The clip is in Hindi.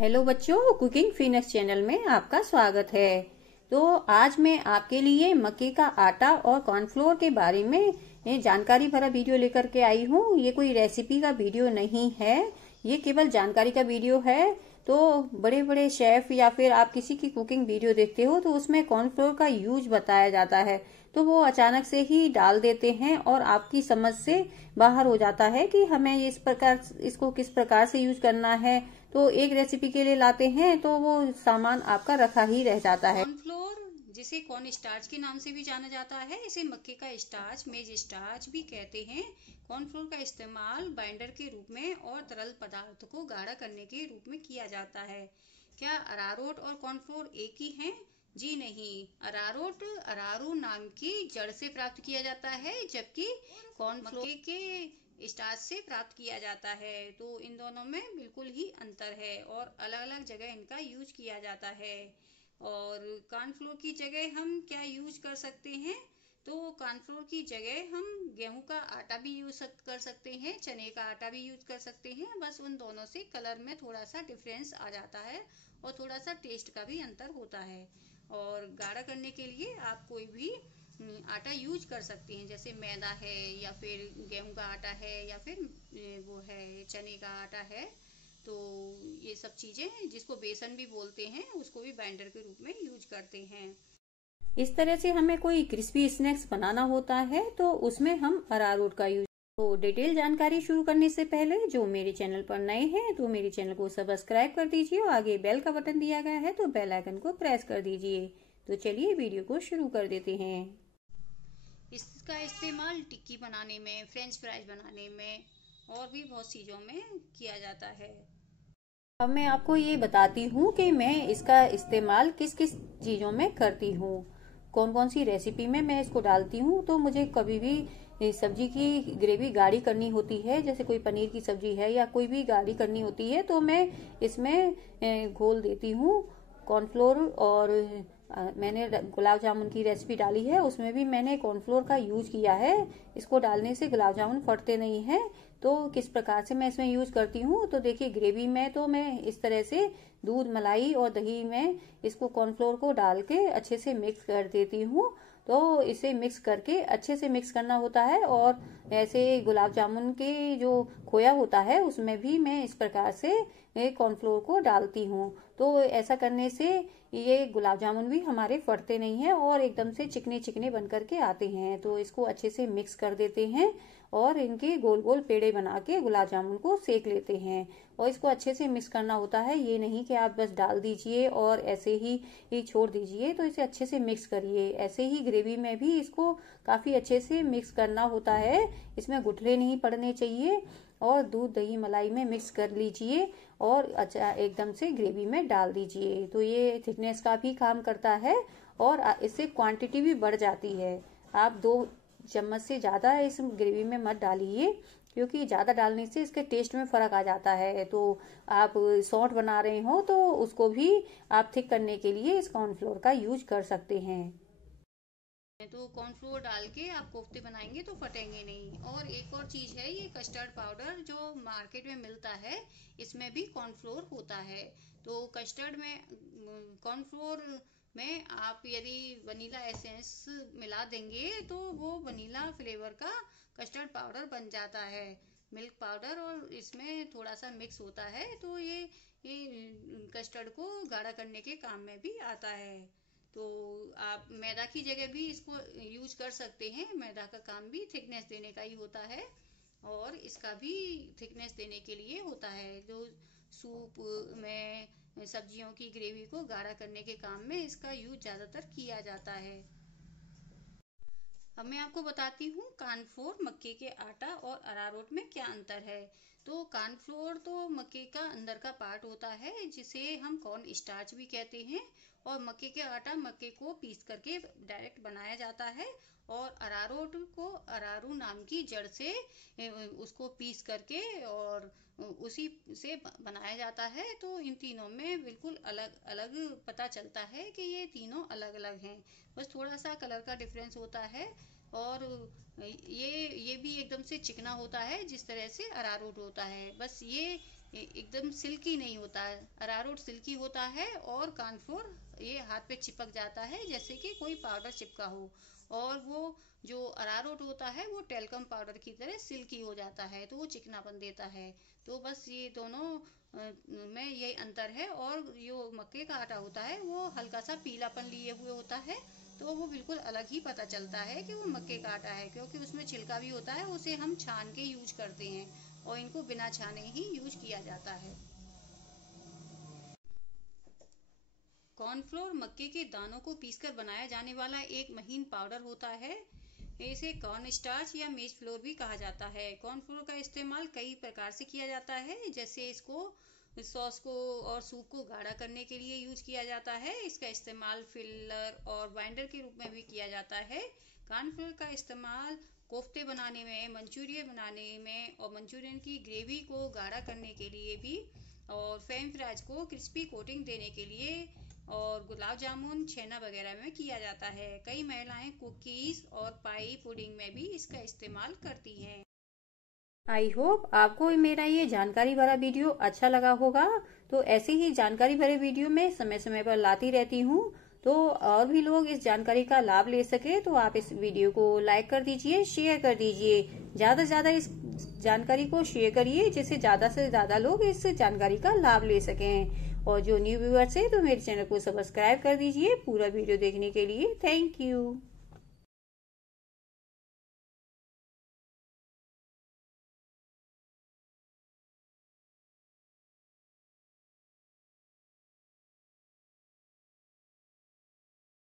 हेलो बच्चों, कुकिंग फिनिक्स चैनल में आपका स्वागत है। तो आज मैं आपके लिए मक्के का आटा और कॉर्नफ्लोर के बारे में जानकारी भरा वीडियो लेकर के आई हूँ। ये कोई रेसिपी का वीडियो नहीं है, ये केवल जानकारी का वीडियो है। तो बड़े बड़े शेफ या फिर आप किसी की कुकिंग वीडियो देखते हो तो उसमें कॉर्नफ्लोर का यूज बताया जाता है, तो वो अचानक से ही डाल देते हैं और आपकी समझ से बाहर हो जाता है कि हमें इसको किस प्रकार से यूज करना है। तो एक रेसिपी के लिए लाते हैं तो वो सामान आपका रखा ही रह जाता है। कॉर्नफ्लोर, जिसे कॉर्न स्टार्च के नाम से भी जाना जाता है, इसे मक्के का स्टार्च, मेज स्टार्च भी कहते हैं। कॉर्नफ्लोर का इस्तेमाल बाइंडर के रूप में और तरल पदार्थ को गाढ़ा करने के रूप में किया जाता है। क्या अरारोट और कॉर्नफ्लोर एक ही हैं? जी नहीं। अरारोट अरारू नाम की जड़ से प्राप्त किया जाता है, जबकि कॉर्नफ्लोर के स्टार्च से प्राप्त किया जाता है। तो इन दोनों में बिल्कुल ही अंतर है और अलग अलग जगह इनका यूज किया जाता है। और कॉर्नफ्लोर की जगह हम क्या यूज कर सकते हैं? तो कॉर्नफ्लोर की जगह हम गेहूं का आटा भी यूज कर सकते हैं, चने का आटा भी यूज कर सकते हैं। बस उन दोनों से कलर में थोड़ा सा डिफरेंस आ जाता है और थोड़ा सा टेस्ट का भी अंतर होता है। और गाढ़ा करने के लिए आप कोई भी आटा यूज कर सकते हैं, जैसे मैदा है या फिर गेहूं का आटा है या फिर वो है चने का आटा है। तो ये सब चीजें, जिसको बेसन भी बोलते हैं, उसको भी बाइंडर के रूप में यूज करते हैं। इस तरह से हमें कोई क्रिस्पी स्नैक्स बनाना होता है तो उसमें हम अरारोट का यूज। तो डिटेल जानकारी शुरू करने से पहले जो मेरे चैनल पर नए हैं तो मेरे चैनल को सब्सक्राइब कर दीजिए और आगे बेल का बटन दिया गया है तो बेल आइकन को प्रेस कर दीजिए। तो चलिए वीडियो को शुरू कर देते हैं। इसका इस्तेमाल टिक्की बनाने में, फ्रेंच फ्राइज बनाने में और भी बहुत चीज़ों में किया जाता है। अब मैं आपको ये बताती हूँ कि मैं इसका इस्तेमाल किस किस चीज़ों में करती हूँ, कौन कौन सी रेसिपी में मैं इसको डालती हूँ। तो मुझे कभी भी सब्जी की ग्रेवी गाढ़ी करनी होती है, जैसे कोई पनीर की सब्जी है या कोई भी गाढ़ी करनी होती है, तो मैं इसमें घोल देती हूँ कॉर्नफ्लोर। और मैंने गुलाब जामुन की रेसिपी डाली है, उसमें भी मैंने कॉर्नफ्लोर का यूज किया है। इसको डालने से गुलाब जामुन फटते नहीं हैं। तो किस प्रकार से मैं इसमें यूज करती हूँ, तो देखिए ग्रेवी में तो मैं इस तरह से दूध, मलाई और दही में इसको कॉर्नफ्लोर को डाल के अच्छे से मिक्स कर देती हूँ। तो इसे मिक्स करके अच्छे से मिक्स करना होता है। और ऐसे गुलाब जामुन के जो खोया होता है उसमें भी मैं इस प्रकार से कॉर्नफ्लोर को डालती हूँ। तो ऐसा करने से ये गुलाब जामुन भी हमारे फटते नहीं हैं और एकदम से चिकने चिकने बन करके आते हैं। तो इसको अच्छे से मिक्स कर देते हैं और इनके गोल गोल पेड़े बना के गुलाब जामुन को सेक लेते हैं। और इसको अच्छे से मिक्स करना होता है, ये नहीं कि आप बस डाल दीजिए और ऐसे ही छोड़ दीजिए। तो इसे अच्छे से मिक्स करिए। ऐसे ही ग्रेवी में भी इसको काफी अच्छे से मिक्स करना होता है, इसमें गुठले नहीं पड़ने चाहिए। और दूध, दही, मलाई में मिक्स कर लीजिए और अच्छा एकदम से ग्रेवी में डाल दीजिए। तो ये थिकनेस का भी काम करता है और इससे क्वांटिटी भी बढ़ जाती है। आप 2 चम्मच से ज़्यादा इस ग्रेवी में मत डालिए, क्योंकि ज़्यादा डालने से इसके टेस्ट में फ़र्क आ जाता है। तो आप सॉट बना रहे हो तो उसको भी आप थिक करने के लिए इस कॉर्नफ्लोर का यूज कर सकते हैं। तो कॉर्नफ्लोर डाल के आप कोफ्ते बनाएंगे तो फटेंगे नहीं। और एक और चीज है, ये कस्टर्ड पाउडर जो मार्केट में मिलता है, इसमें भी कॉर्नफ्लोर होता है। तो कस्टर्ड में, कॉर्नफ्लोर में आप यदि वनीला एसेंस मिला देंगे तो वो वनीला फ्लेवर का कस्टर्ड पाउडर बन जाता है। मिल्क पाउडर और इसमें थोड़ा सा मिक्स होता है, तो ये कस्टर्ड को गाढ़ा करने के काम में भी आता है। तो आप मैदा की जगह भी इसको यूज कर सकते हैं। मैदा का काम भी थिकनेस देने का ही होता है और इसका भी थिकनेस देने के लिए होता है। जो सूप में सब्जियों की ग्रेवी को गाढ़ा करने के काम में इसका यूज ज्यादातर किया जाता है। अब मैं आपको बताती हूँ कॉर्नफ्लोर, मक्के के आटा और अरारोट में क्या अंतर है। तो कॉर्नफ्लोर तो मक्के का अंदर का पार्ट होता है, जिसे हम कॉर्न स्टार्च भी कहते हैं। और मक्के के आटा, मक्के को पीस करके डायरेक्ट बनाया जाता है। और अरारोट को अरारू नाम की जड़ से उसको पीस करके और उसी से बनाया जाता है। तो इन तीनों में बिल्कुल अलग अलग पता चलता है कि ये तीनों अलग अलग हैं। बस थोड़ा सा कलर का डिफरेंस होता है। और ये भी एकदम से चिकना होता है जिस तरह से अरारोट होता है। बस ये एकदम सिल्की नहीं होता है। अरारोट सिल्की होता है और कॉर्नफ्लोर ये हाथ पे चिपक जाता है जैसे कि कोई पाउडर चिपका हो, और वो जो अरारोट होता है वो टेल्कम पाउडर की तरह सिल्की हो जाता है, तो वो चिकनापन देता है। तो बस ये दोनों में यही अंतर है। और जो मक्के का आटा होता है वो हल्का सा पीलापन लिए हुए होता है, तो वो बिल्कुल अलग ही पता चलता है कि वो मक्के का आटा है, क्योंकि उसमें छिलका भी होता है, उसे हम छान के यूज करते हैं और इनको बिना छाने ही यूज किया जाता है। कॉर्नफ्लोर मक्के के दानों को पीसकर बनाया जाने वाला एक महीन पाउडर होता है। इसे कॉर्न स्टार्च या मेज फ्लोर भी कहा जाता है। कॉर्नफ्लोर का इस्तेमाल कई प्रकार से किया जाता है, जैसे इसको सॉस को और सूप को गाढ़ा करने के लिए यूज किया जाता है। इसका इस्तेमाल फिलर और बाइंडर के रूप में भी किया जाता है। कॉर्नफ्लोर का इस्तेमाल कोफ्ते बनाने में, मंचूरियन बनाने में और मंचूरियन की ग्रेवी को गाढ़ा करने के लिए भी, और फ्रेंच फ्राइज को क्रिस्पी कोटिंग देने के लिए, और गुलाब जामुन, छेना वगैरह में किया जाता है। कई महिलाएं कुकीज और पाई पुडिंग में भी इसका इस्तेमाल करती हैं। आई होप आपको मेरा ये जानकारी भरा वीडियो अच्छा लगा होगा। तो ऐसे ही जानकारी भरे वीडियो मैं समय समय पर लाती रहती हूँ, तो और भी लोग इस जानकारी का लाभ ले सके तो आप इस वीडियो को लाइक कर दीजिए, शेयर कर दीजिए। ज्यादा से ज्यादा इस जानकारी को शेयर करिए, जिससे ज्यादा से ज्यादा लोग इस जानकारी का लाभ ले सकें। और जो न्यू व्यूअर्स है तो मेरे चैनल को सब्सक्राइब कर दीजिए पूरा वीडियो देखने के लिए। Thank you.